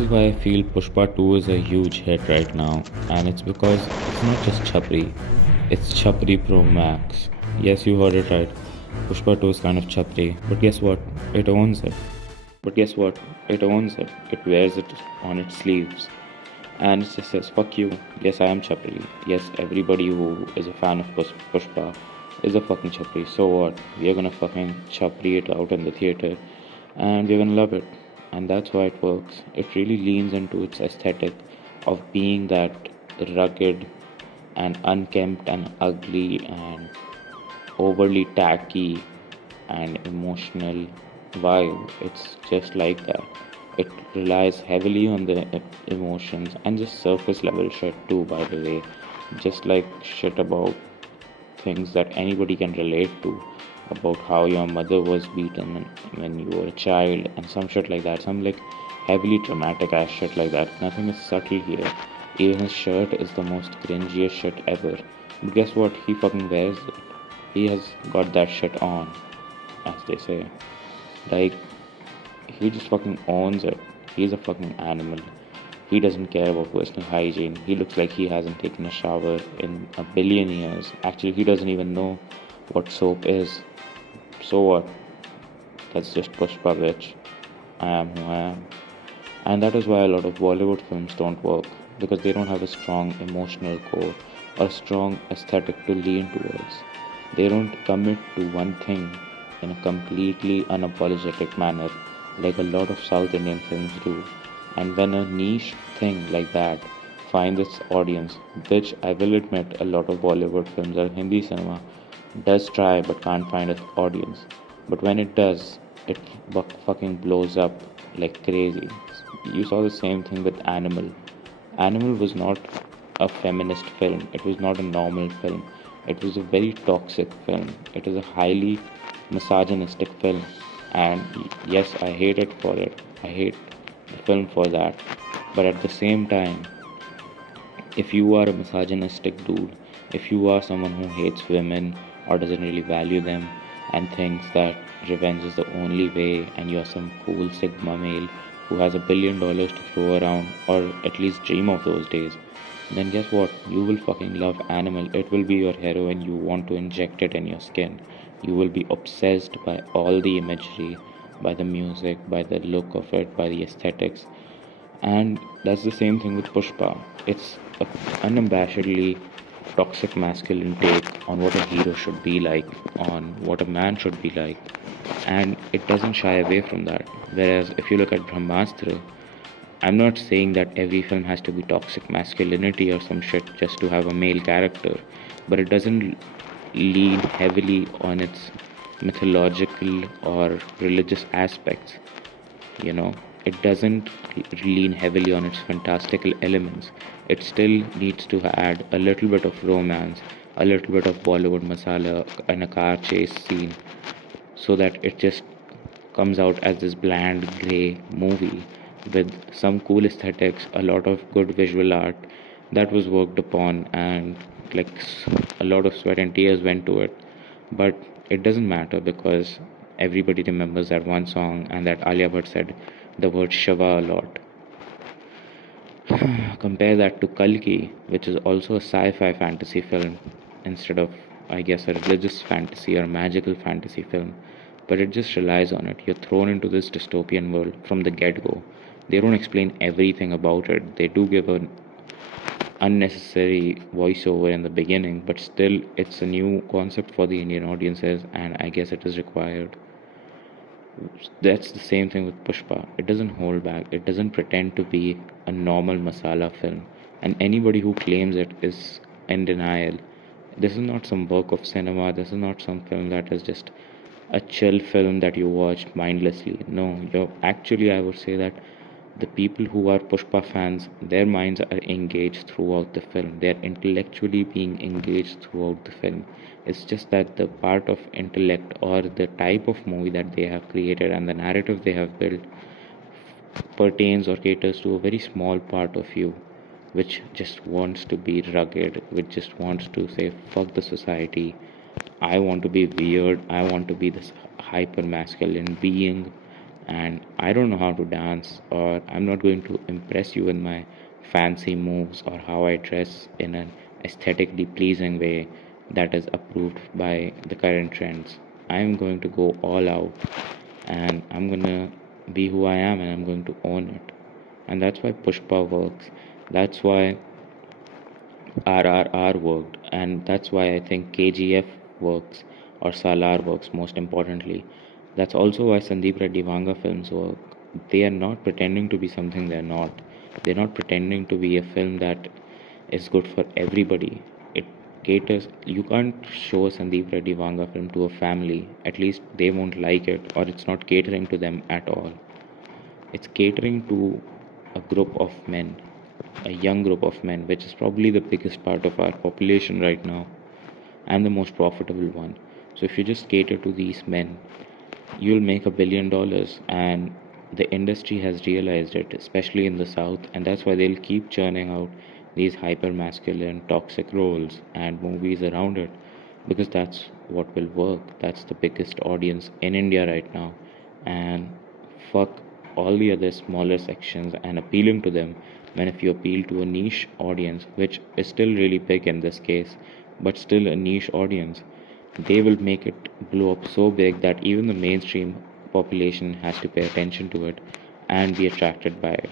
is why I feel Pushpa 2 is a huge hit right now, and it's because it's not just Chapri, it's Chapri Pro Max. Yes, you heard it right. Pushpa 2 is kind of Chapri, but guess what? It owns it. But guess what? It owns it. It wears it on its sleeves. And it just says, fuck you. Yes, I am Chapri. Yes, everybody who is a fan of Pushpa is a fucking Chapri. So what? We are gonna fucking Chapri it out in the theater and we're gonna love it. And that's why it works. It really leans into its aesthetic of being that rugged and unkempt and ugly and overly tacky and emotional vibe. It's just like that. It relies heavily on the emotions and just surface level shit too, by the way. Just like shit about things that anybody can relate to, about how your mother was beaten when you were a child and some shit like that. Some like heavily dramatic ass shit like that. Nothing is subtle here. Even his shirt is the most cringiest shit ever. But guess what? He fucking wears it. He has got that shit on, as they say. Like, he just fucking owns it. He's a fucking animal. He doesn't care about personal hygiene. He looks like he hasn't taken a shower in a billion years. Actually, he doesn't even know what soap is. So what? That's just Pushpa, bitch. I am who I am. And that is why a lot of Bollywood films don't work, because they don't have a strong emotional core or a strong aesthetic to lean towards. They don't commit to one thing in a completely unapologetic manner like a lot of South Indian films do. And when a niche thing like that finds its audience, which I will admit a lot of Bollywood films or Hindi cinema does try but can't find its audience. But when it does, it fucking blows up like crazy. You saw the same thing with Animal. Animal was not a feminist film, it was not a normal film, it was a very toxic film, it was a highly misogynistic film. And yes, I hate it for it. I hate the film for that. But at the same time, if you are a misogynistic dude, if you are someone who hates women or doesn't really value them and thinks that revenge is the only way and you're some cool Sigma male who has $1 billion to throw around or at least dream of those days, then guess what? You will fucking love Animal. It will be your heroine. You want to inject it in your skin. You will be obsessed by all the imagery, by the music, by the look of it, by the aesthetics. And that's the same thing with Pushpa. It's an unabashedly toxic masculine take on what a hero should be like, on what a man should be like, and it doesn't shy away from that. Whereas if you look at Brahmastra, I'm not saying that every film has to be toxic masculinity or some shit just to have a male character, but it doesn't lean heavily on its mythological or religious aspects. You know, it doesn't lean heavily on its fantastical elements. It still needs to add a little bit of romance, a little bit of Bollywood masala, and a car chase scene so that it just comes out as this bland grey movie with some cool aesthetics, a lot of good visual art that was worked upon, and like a lot of sweat and tears went to it. But it doesn't matter because everybody remembers that one song and that Alia Bhatt said the word Shava a lot. Compare that to Kalki, which is also a sci-fi fantasy film instead of, I guess, a religious fantasy or magical fantasy film. But it just relies on it. You're thrown into this dystopian world from the get-go. They don't explain everything about it. They do give an unnecessary voiceover in the beginning, but still it's a new concept for the Indian audiences, and I guess it is required. That's the same thing with Pushpa. It doesn't hold back. It doesn't pretend to be a normal masala film. And anybody who claims it is in denial. This is not some work of cinema. This is not some film that is just a chill film that you watch mindlessly. No, you're actually, I would say that the people who are Pushpa fans, their minds are engaged throughout the film. They are intellectually being engaged throughout the film. It's just that the part of intellect or the type of movie that they have created and the narrative they have built pertains or caters to a very small part of you, which just wants to be rugged, which just wants to say, fuck the society. I want to be weird. I want to be this hyper masculine being, and I don't know how to dance, or I'm not going to impress you with my fancy moves or how I dress in an aesthetically pleasing way that is approved by the current trends. I'm going to go all out, and I'm gonna be who I am, and I'm going to own it. And that's why Pushpa works. That's why RRR worked, and that's why I think KGF works, or Salar works most importantly. That's also why Sandeep Reddy Vanga films work. They are not pretending to be something they're not. They're not pretending to be a film that is good for everybody. It caters. You can't show a Sandeep Reddy Vanga film to a family. At least they won't like it, or it's not catering to them at all. It's catering to a group of men, a young group of men, which is probably the biggest part of our population right now and the most profitable one. So if you just cater to these men, you'll make $1 billion, and the industry has realized it, especially in the South, and that's why they'll keep churning out these hyper masculine, toxic roles and movies around it because that's what will work. That's the biggest audience in India right now, and fuck all the other smaller sections and appealing to them. When if you appeal to a niche audience, which is still really big in this case, but still a niche audience, they will make it blow up so big that even the mainstream population has to pay attention to it and be attracted by it.